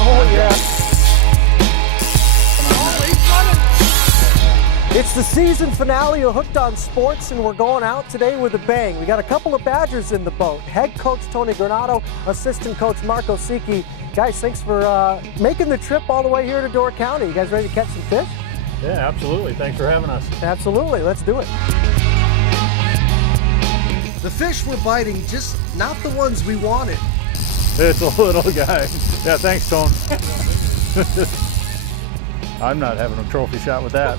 Oh, yeah. It's the season finale of Hooked on Sports, and we're going out today with a bang. We got a couple of Badgers in the boat. Head coach Tony Granato, assistant coach Mark Osiecki. Guys, thanks for making the trip all the way here to Door County. You guys ready to catch some fish? Yeah, absolutely. Thanks for having us. Absolutely. Let's do it. The fish we're biting, just not the ones we wanted. It's a little guy. Yeah, thanks, Tone. I'm not having a trophy shot with that.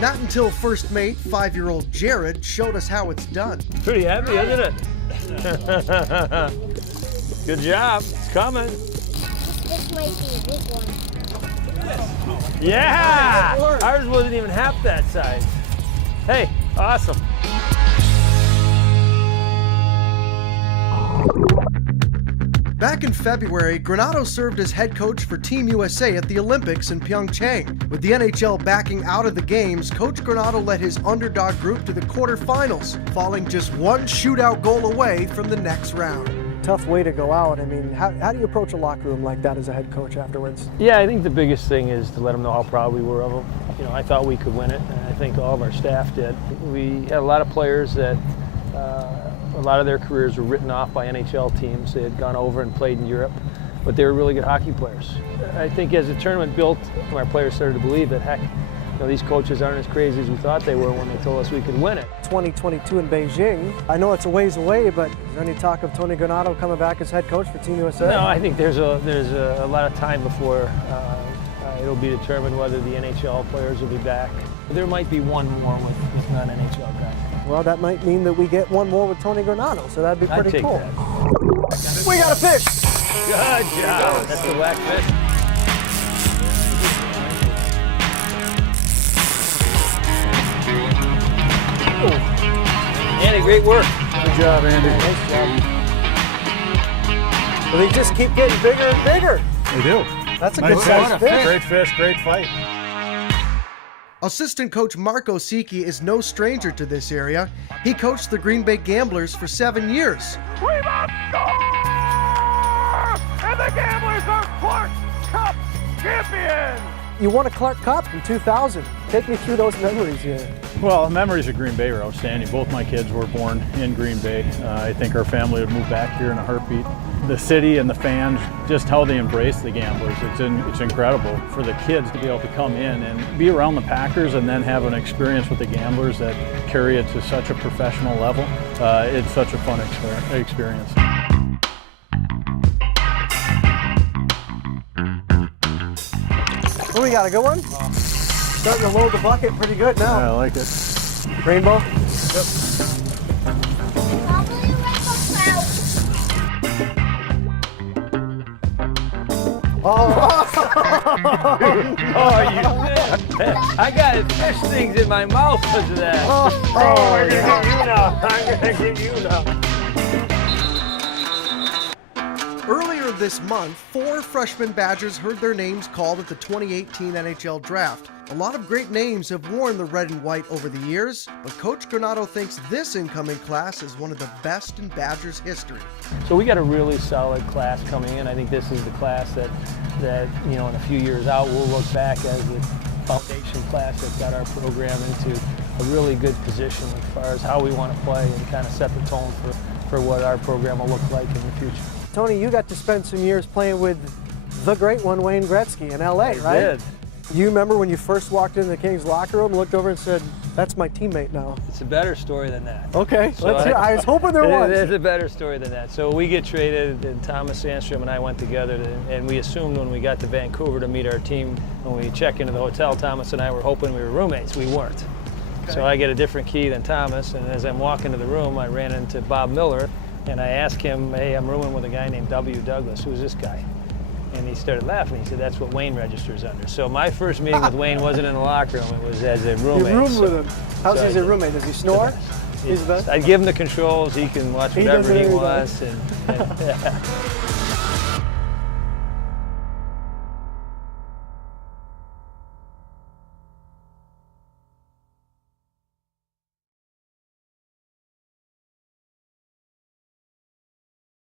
Not until first mate, 5-year-old Jared, showed us how it's done. Pretty heavy, isn't it? Good job. It's coming. This might be a big one. Yeah! Ours wasn't even half that size. Hey, awesome. Back in February, Granato served as head coach for Team USA at the Olympics in Pyeongchang. With the NHL backing out of the games, Coach Granato led his underdog group to the quarterfinals, falling just one shootout goal away from the next round. Tough way to go out. I mean, how do you approach a locker room like that as a head coach afterwards? Yeah, I think the biggest thing is to let them know how proud we were of them. You know, I thought we could win it, and I think all of our staff did. We had a lot of players that a lot of their careers were written off by NHL teams. They had gone over and played in Europe, but they were really good hockey players. I think as the tournament built, our players started to believe that, heck, you know, these coaches aren't as crazy as we thought they were when they told us we could win it. 2022 in Beijing. I know it's a ways away, but is there any talk of Tony Granato coming back as head coach for Team USA? No, I think there's a lot of time before it'll be determined whether the NHL players will be back. There might be one more with non-NHL guys. Well, that might mean that we get one more with Tony Granato, so that'd be pretty cool. That. We got a fish! Good job! That's the whack fish. Oh. Andy, great work. Good job, Andy. Nice job. Well, they just keep getting bigger and bigger. They do. That's a good size fish. Great fish, great fight. Assistant coach Mark Osiecki is no stranger to this area. He coached the Green Bay Gamblers for 7 years. We must score! And the Gamblers are Clark Cup champions! You won a Clark Cup in 2000. Take me through those memories here. Well, memories of Green Bay are outstanding. Both my kids were born in Green Bay. I think our family would move back here in a heartbeat. The city and the fans, just how they embrace the Gamblers, it's incredible for the kids to be able to come in and be around the Packers and then have an experience with the Gamblers that carry it to such a professional level. It's such a fun experience. Oh, we got a good one? Starting to load the bucket pretty good now. Yeah, I like it. Rainbow? Yep. Probably a rainbow trout. Oh! I got fish things in my mouth because of that. Oh, I'm gonna get you now. I'm gonna get you now. Earlier this month, 4 freshman Badgers heard their names called at the 2018 NHL Draft. A lot of great names have worn the red and white over the years, but Coach Granato thinks this incoming class is one of the best in Badgers history. So we got a really solid class coming in. I think this is the class that you know, in a few years out, we'll look back as the foundation class that got our program into a really good position as far as how we want to play and kind of set the tone for what our program will look like in the future. Tony, you got to spend some years playing with the great one, Wayne Gretzky, in LA, right? I did. You remember when you first walked into the Kings locker room, looked over and said, that's my teammate now? It's a better story than that. Okay, So let's hear. I was hoping there was. There's a better story than that. So we get traded, and Thomas Sandstrom and I went together, and we assumed when we got to Vancouver to meet our team, when we check into the hotel, Thomas and I were hoping we were roommates. We weren't. Okay. So I get a different key than Thomas, and as I'm walking to the room, I ran into Bob Miller, and I asked him, hey, I'm rooming with a guy named W. Douglas. Who's this guy? And he started laughing. He said, that's what Wayne registers under. So my first meeting with Wayne wasn't in the locker room. It was as a roommate. You roomed with him. How's he as a roommate? Does he snore? He's the best. I give him the controls. He can watch whatever he wants. And